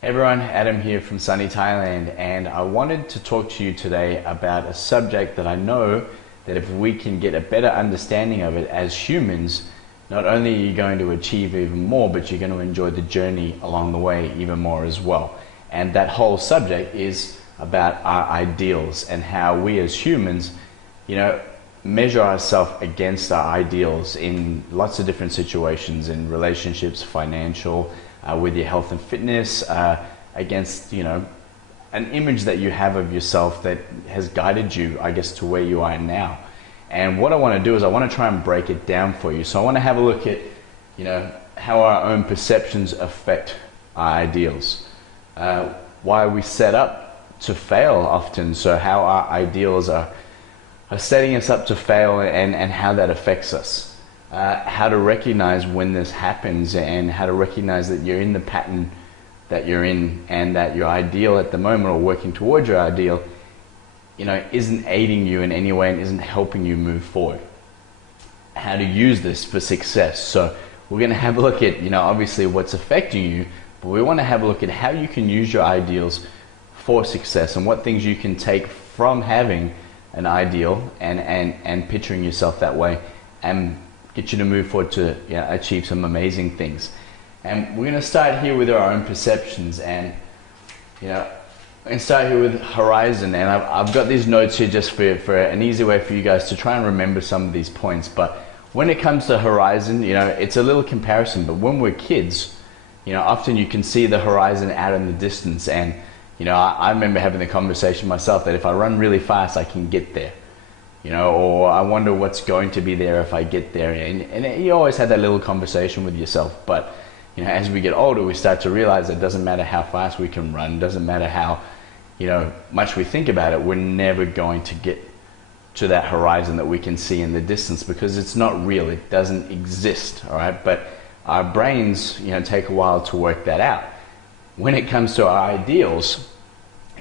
Hey everyone, Adam here from sunny Thailand, and I wanted to talk to you today about a subject that I know that if we can get a better understanding of it as humans, not only are you going to achieve even more, but you're going to enjoy the journey along the way even more as well. And that whole subject is about our ideals and how we as humans, measure ourselves against our ideals in lots of different situations, in relationships, financial, with your health and fitness, against an image that you have of yourself that has guided you, I guess, to where you are now. And what I want to do is I want to try and break it down for you. So I want to have a look at how our own perceptions affect our ideals, why we set up to fail often, so how our ideals are setting us up to fail, and how that affects us. How to recognize when this happens, and how to recognize that you're in the pattern that you're in, and that your ideal at the moment, or working towards your ideal, isn't aiding you in any way and isn't helping you move forward. How to use this for success. So we're going to have a look at obviously what's affecting you, but we want to have a look at how you can use your ideals for success, and what things you can take from having an ideal and picturing yourself that way, and get you to move forward to achieve some amazing things. And we're going to start here with our own perceptions, and we're going to start here with horizon. And I've got these notes here just for an easy way for you guys to try and remember some of these points. But when it comes to horizon, it's a little comparison, but when we're kids, often you can see the horizon out in the distance. And I remember having the conversation myself that if I run really fast, I can get there. Or I wonder what's going to be there if I get there. And you always had that little conversation with yourself. But as we get older, we start to realize it doesn't matter how fast we can run, doesn't matter how much we think about it, we're never going to get to that horizon that we can see in the distance, because it's not real, it doesn't exist. All right, but our brains take a while to work that out. When it comes to our ideals,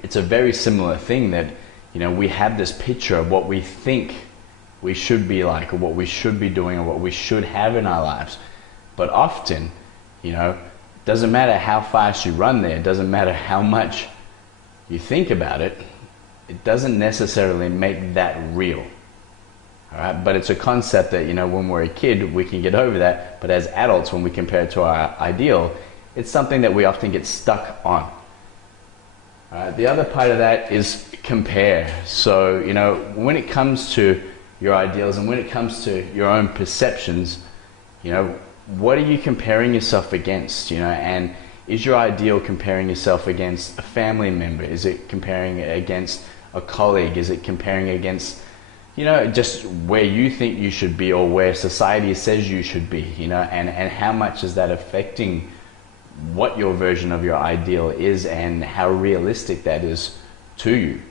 it's a very similar thing, that we have this picture of what we think we should be like, or what we should be doing, or what we should have in our lives. But often, doesn't matter how fast you run there, it doesn't matter how much you think about it, it doesn't necessarily make that real. All right, but it's a concept that when we're a kid we can get over that, but as adults, when we compare it to our ideal, it's something that we often get stuck on. The other part of that is compare. So, when it comes to your ideals, and when it comes to your own perceptions, what are you comparing yourself against? And is your ideal comparing yourself against a family member? Is it comparing against a colleague? Is it comparing against, just where you think you should be, or where society says you should be? And how much is that affecting what your version of your ideal is, and how realistic that is to you.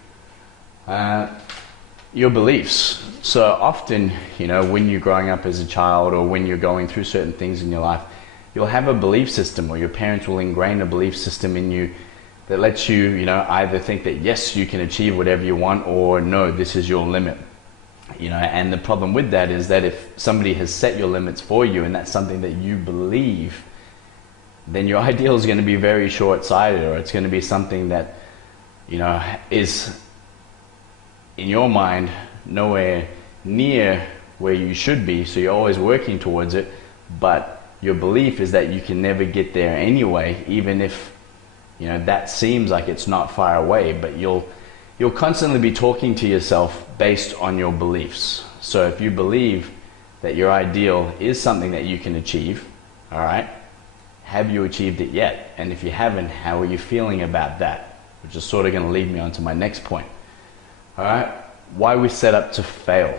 Your beliefs. So often, when you're growing up as a child, or when you're going through certain things in your life, you'll have a belief system, or your parents will ingrain a belief system in you that lets you, either think that yes, you can achieve whatever you want, or no, this is your limit. And the problem with that is that if somebody has set your limits for you, and that's something that you believe, then your ideal is going to be very short-sighted, or it's going to be something that is in your mind nowhere near where you should be. So you're always working towards it, but your belief is that you can never get there anyway, even if that seems like it's not far away. But you'll constantly be talking to yourself based on your beliefs. So if you believe that your ideal is something that you can achieve, all right, have you achieved it yet? And if you haven't, how are you feeling about that? Which is sort of going to lead me on to my next point. All right, why we set up to fail.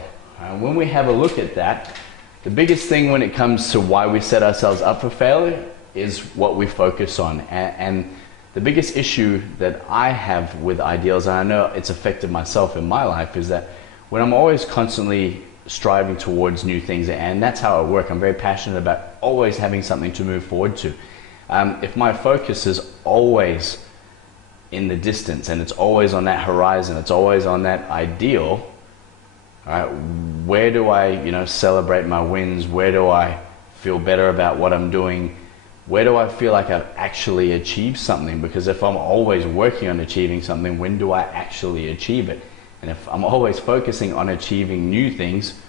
When we have a look at that, the biggest thing when it comes to why we set ourselves up for failure is what we focus on. And the biggest issue that I have with ideals, and I know it's affected myself in my life, is that when I'm always constantly striving towards new things, and that's how I work. I'm very passionate about always having something to move forward to. If my focus is always in the distance, and it's always on that horizon, it's always on that ideal, all right, where do I celebrate my wins? Where do I feel better about what I'm doing? where do I feel like I've actually achieved something? Because if I'm always working on achieving something, when do I actually achieve it? And if I'm always focusing on achieving new things,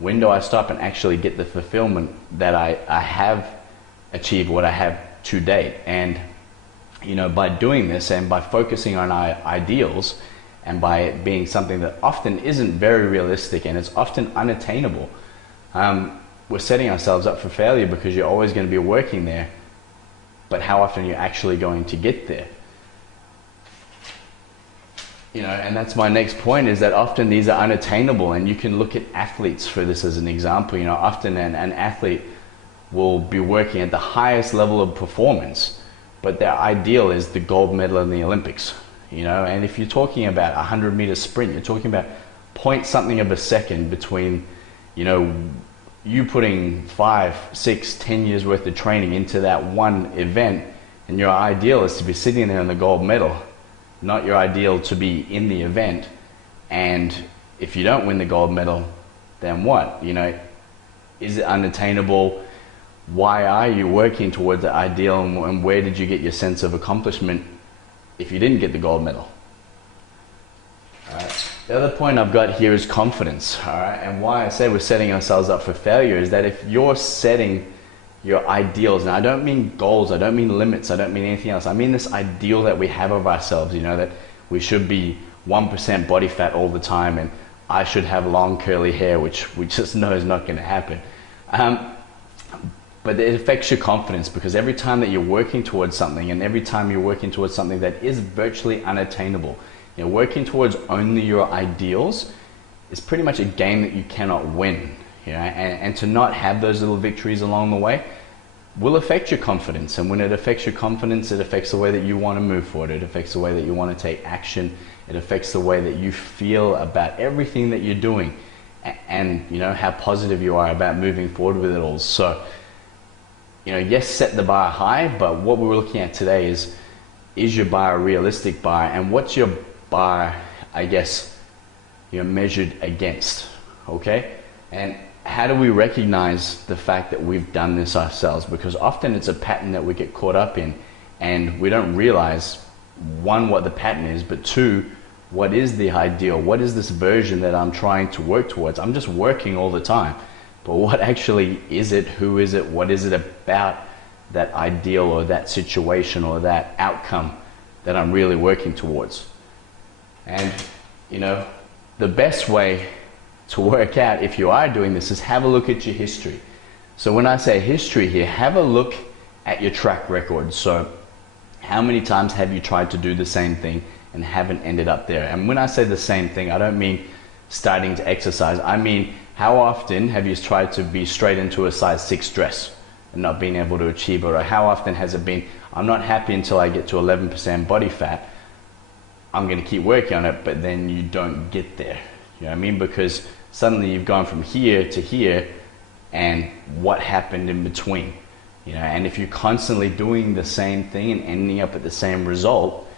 when do I stop and actually get the fulfillment that I have achieved what I have to date? And by doing this and by focusing on our ideals, and by it being something that often isn't very realistic and it's often unattainable, we're setting ourselves up for failure, because you're always going to be working there, but how often are you actually going to get there? And that's my next point, is that often these are unattainable. And you can look at athletes for this as an example. Often an athlete will be working at the highest level of performance, but their ideal is the gold medal in the Olympics. And if you're talking about a 100-meter sprint, you're talking about point something of a second between, you putting 5, 6, 10 years worth of training into that one event, and your ideal is to be sitting there in the gold medal, not your ideal to be in the event. And if you don't win the gold medal, then what? Is it unattainable? Why are you working towards the ideal, and where did you get your sense of accomplishment if you didn't get the gold medal? All right. The other point I've got here is confidence. All right. And why I say we're setting ourselves up for failure is that if you're setting your ideals, and I don't mean goals, I don't mean limits, I don't mean anything else, I mean this ideal that we have of ourselves, that we should be 1% body fat all the time, and I should have long curly hair, which we just know is not going to happen. But it affects your confidence, because every time that you're working towards something, and every time you're working towards something that is virtually unattainable, working towards only your ideals is pretty much a game that you cannot win. And to not have those little victories along the way will affect your confidence. And when it affects your confidence, it affects the way that you want to move forward. It affects the way that you want to take action. It affects the way that you feel about everything that you're doing, and how positive you are about moving forward with it all. So yes, set the bar high, but what we're looking at today is your bar a realistic bar, and what's your bar, I guess, measured against? Okay? And how do we recognize the fact that we've done this ourselves? Because often it's a pattern that we get caught up in, and we don't realize, one, what the pattern is, but two, what is the ideal? What is this version that I'm trying to work towards? I'm just working all the time. But what actually is it? Who is it? What is it about that ideal or that situation or that outcome that I'm really working towards? And, the best way to work out if you are doing this is have a look at your history. So when I say history here, have a look at your track record. So how many times have you tried to do the same thing and haven't ended up there? And when I say the same thing, I don't mean starting to exercise. I mean, how often have you tried to be straight into a size 6 dress and not being able to achieve it? Or how often has it been, I'm not happy until I get to 11% body fat, I'm going to keep working on it, but then you don't get there. You know what I mean? Because suddenly you've gone from here to here, and what happened in between? And if you're constantly doing the same thing and ending up at the same result,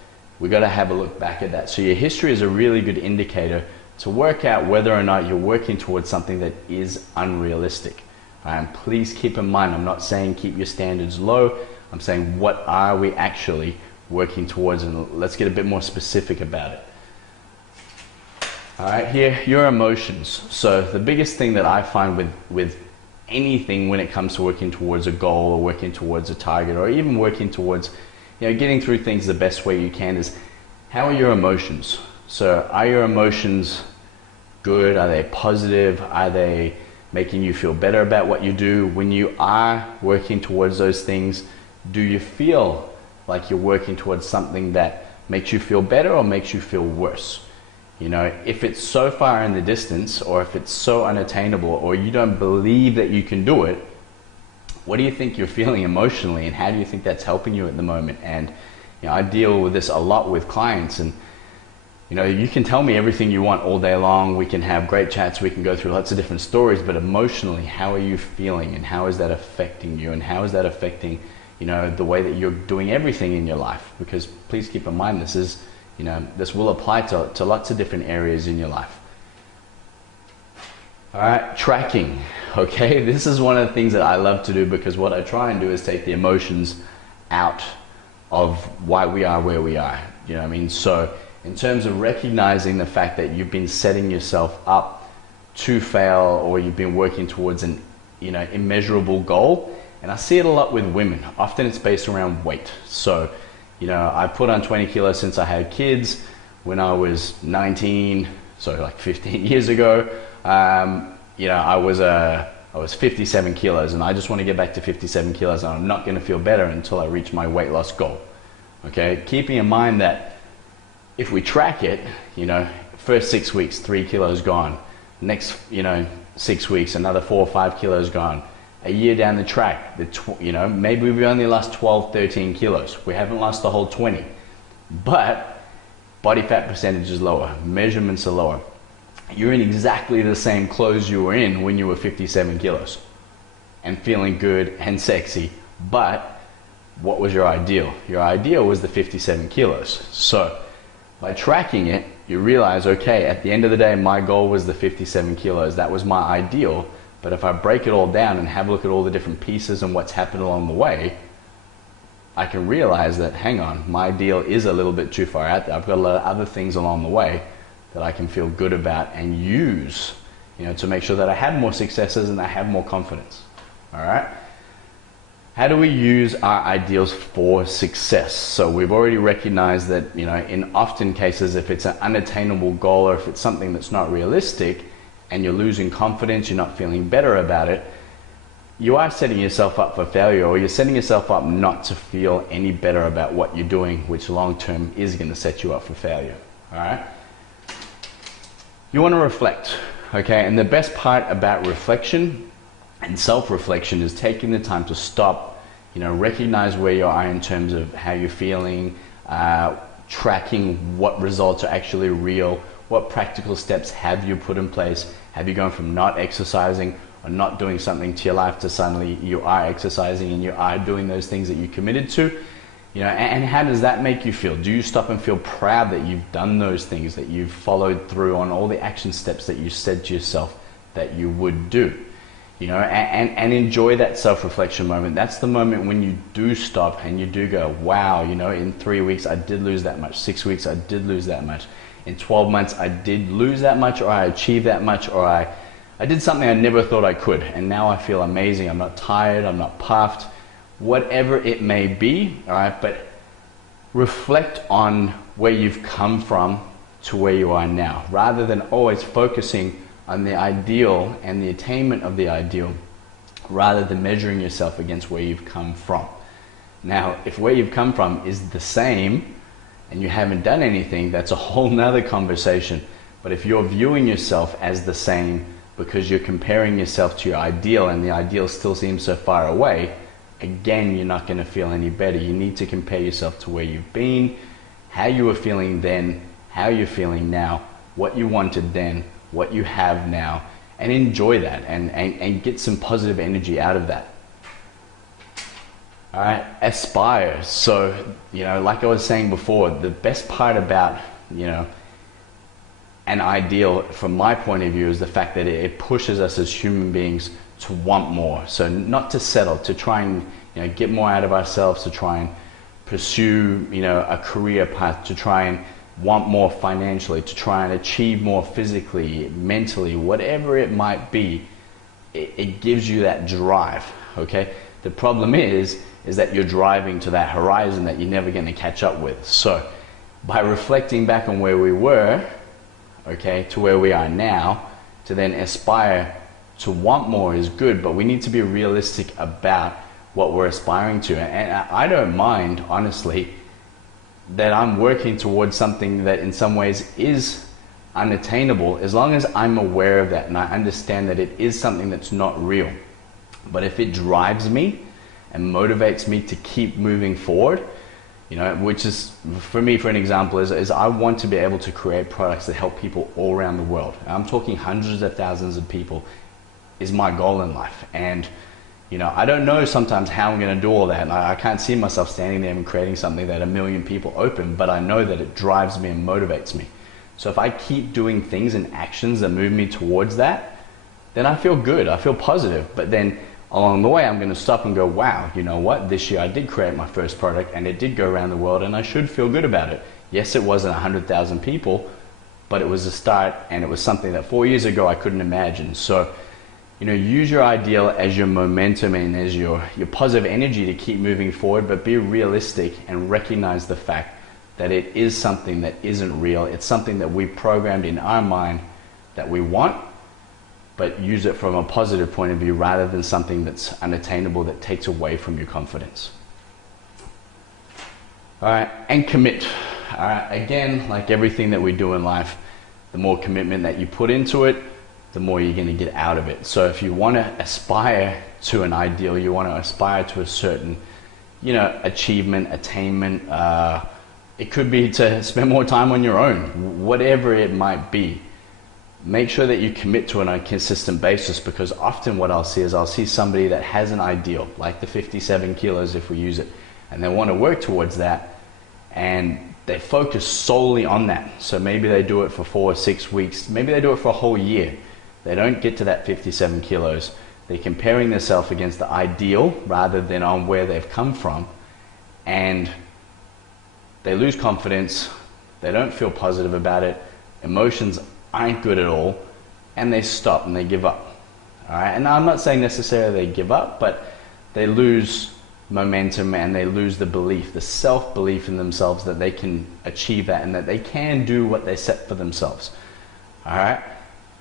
we got to have a look back at that. So your history is a really good indicator to work out whether or not you're working towards something that is unrealistic. And please keep in mind, I'm not saying keep your standards low. I'm saying, what are we actually working towards? And let's get a bit more specific about it. All right, here, your emotions. So the biggest thing that I find with anything when it comes to working towards a goal or working towards a target or even working towards getting through things the best way you can is, how are your emotions? So are your emotions good? Are they positive? Are they making you feel better about what you do? When you are working towards those things, do you feel like you're working towards something that makes you feel better or makes you feel worse? If it's so far in the distance, or if it's so unattainable, or you don't believe that you can do it, what do you think you're feeling emotionally, and how do you think that's helping you at the moment? And I deal with this a lot with clients, and you can tell me everything you want all day long. We can have great chats. We can go through lots of different stories, but emotionally, how are you feeling, and how is that affecting you, and how is that affecting, the way that you're doing everything in your life? Because please keep in mind, this will apply to lots of different areas in your life. All right, tracking. okay? This is one of the things that I love to do, because what I try and do is take the emotions out of why we are where we are. You know what I mean? So in terms of recognizing the fact that you've been setting yourself up to fail, or you've been working towards an immeasurable goal, and I see it a lot with women. Often it's based around weight. So I put on 20 kilos since I had kids. When I was 19, so like 15 years ago, I was 57 kilos, and I just want to get back to 57 kilos, and I'm not going to feel better until I reach my weight loss goal. Okay, keeping in mind that if we track it, first 6 weeks, 3 kilos gone. Next, 6 weeks, another 4 or 5 kilos gone. A year down the track, maybe we've only lost 12, 13 kilos. We haven't lost the whole 20, but body fat percentage is lower, measurements are lower. You're in exactly the same clothes you were in when you were 57 kilos and feeling good and sexy, but what was your ideal? Your ideal was the 57 kilos. So by tracking it, you realize, okay, at the end of the day, my goal was the 57 kilos. That was my ideal. But if I break it all down and have a look at all the different pieces and what's happened along the way, I can realize that, hang on, my ideal is a little bit too far out there. I've got a lot of other things along the way that I can feel good about and use, to make sure that I have more successes and I have more confidence. All right? How do we use our ideals for success? So we've already recognized that, in often cases, if it's an unattainable goal, or if it's something that's not realistic and you're losing confidence, you're not feeling better about it, you are setting yourself up for failure, or you're setting yourself up not to feel any better about what you're doing, which long term is going to set you up for failure. All right? You want to reflect, okay? And the best part about reflection and self-reflection is taking the time to stop, recognize where you are in terms of how you're feeling, tracking what results are actually real, what practical steps have you put in place. Have you gone from not exercising or not doing something to your life to suddenly you are exercising and you are doing those things that you committed to? And how does that make you feel? Do you stop and feel proud that you've done those things, that you've followed through on all the action steps that you said to yourself that you would do? And enjoy that self-reflection moment. That's the moment when you do stop and you do go, wow, in 3 weeks I did lose that much, 6 weeks I did lose that much, in 12 months I did lose that much, or I achieved that much, or I did something I never thought I could, and now I feel amazing. I'm not tired, I'm not puffed, whatever it may be. All right, but reflect on where you've come from to where you are now, rather than always focusing on the ideal and the attainment of the ideal, rather than measuring yourself against where you've come from. Now, if where you've come from is the same and you haven't done anything, that's a whole nother conversation. But if you're viewing yourself as the same because you're comparing yourself to your ideal and the ideal still seems so far away, again, you're not going to feel any better. You need to compare yourself to where you've been, how you were feeling then, how you're feeling now, what you wanted then, what you have now, and enjoy that and get some positive energy out of that. All right, aspire. So, like I was saying before, the best part about, an ideal from my point of view is the fact that it pushes us as human beings to want more. So not to settle, to try and get more out of ourselves, to try and pursue a career path, to try and want more financially, to try and achieve more physically, mentally, whatever it might be. It gives you that drive. Okay, the problem is that you're driving to that horizon that you're never going to catch up with. So by reflecting back on where we were, okay, to where we are now, to then aspire to want more is good, but we need to be realistic about what we're aspiring to. And I don't mind, honestly, that I'm working towards something that in some ways is unattainable, as long as I'm aware of that and I understand that it is something that's not real. But if it drives me and motivates me to keep moving forward, which is, for me, for an example, is I want to be able to create products that help people all around the world. I'm talking hundreds of thousands of people is my goal in life. And, I don't know sometimes how I'm going to do all that. And I can't see myself standing there and creating something that 1 million people open, but I know that it drives me and motivates me. So if I keep doing things and actions that move me towards that, then I feel good, I feel positive. But then along the way, I'm going to stop and go, wow, you know what? This year I did create my first product and it did go around the world and I should feel good about it. Yes, it wasn't 100,000 people, but it was a start, and it was something that 4 years ago I couldn't imagine. So, you know, use your ideal as your momentum and as your positive energy to keep moving forward, but be realistic and recognize the fact that it is something that isn't real. It's something that we programmed in our mind that we want, but use it from a positive point of view rather than something that's unattainable, that takes away from your confidence. All right, and commit. All right, again, like everything that we do in life, the more commitment that you put into it, the more you're going to get out of it. So if you want to aspire to an ideal, you want to aspire to a certain, you know, achievement, attainment, it could be to spend more time on your own, whatever it might be. Make sure that you commit to it on a consistent basis, because often what I'll see is I'll see somebody that has an ideal, like the 57 kilos if we use it, and they want to work towards that, and they focus solely on that. So maybe they do it for 4 or 6 weeks, maybe they do it for a whole year. They don't get to that 57 kilos. They're comparing themselves against the ideal rather than on where they've come from, and they lose confidence, they don't feel positive about it, emotions aren't good at all, and they stop and they give up. All right, and I'm not saying necessarily they give up, but they lose momentum and they lose the belief, the self-belief in themselves that they can achieve that and that they can do what they set for themselves. All right,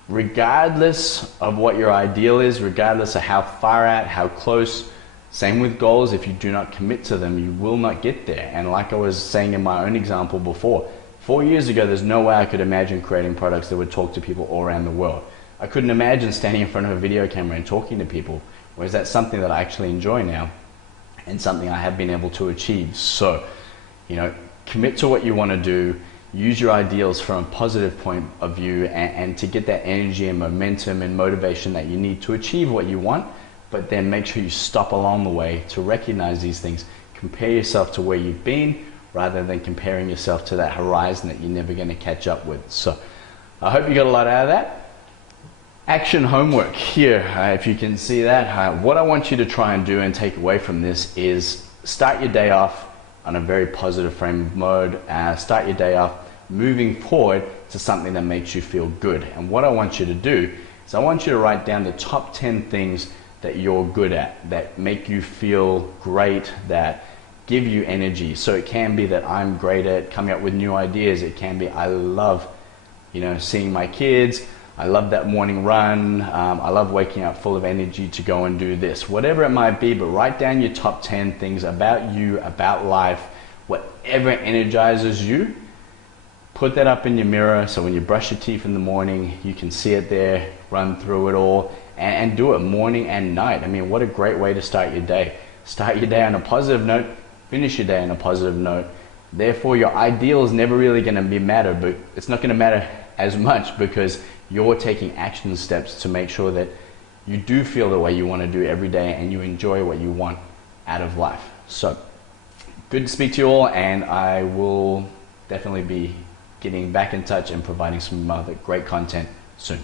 regardless of what your ideal is, regardless of how far out, how close, same with goals, if you do not commit to them, you will not get there. And like I was saying in my own example before, 4 years ago, there's no way I could imagine creating products that would talk to people all around the world. I couldn't imagine standing in front of a video camera and talking to people, whereas that's something that I actually enjoy now and something I have been able to achieve. So, you know, commit to what you want to do, use your ideals from a positive point of view, and to get that energy and momentum and motivation that you need to achieve what you want, but then make sure you stop along the way to recognize these things. Compare yourself to where you've been, rather than comparing yourself to that horizon that you're never going to catch up with. So I hope you got a lot out of that. Action homework here, if you can see that. What I want you to try and do and take away from this is start your day off on a very positive frame of mode. Start your day off moving forward to something that makes you feel good. And what I want you to do is I want you to write down the top 10 things that you're good at, that make you feel great, that give you energy. So it can be that I'm great at coming up with new ideas. It can be I love, you know, seeing my kids. I love that morning run. I love waking up full of energy to go and do this. Whatever it might be, but write down your top 10 things about you, about life, whatever energizes you. Put that up in your mirror so when you brush your teeth in the morning, you can see it there, run through it all, and do it morning and night. I mean, what a great way to start your day. Start your day on a positive note, finish your day on a positive note. Therefore, your ideal is never really going to matter, but it's not going to matter as much because you're taking action steps to make sure that you do feel the way you want to do every day and you enjoy what you want out of life. So, good to speak to you all, and I will definitely be getting back in touch and providing some other great content soon.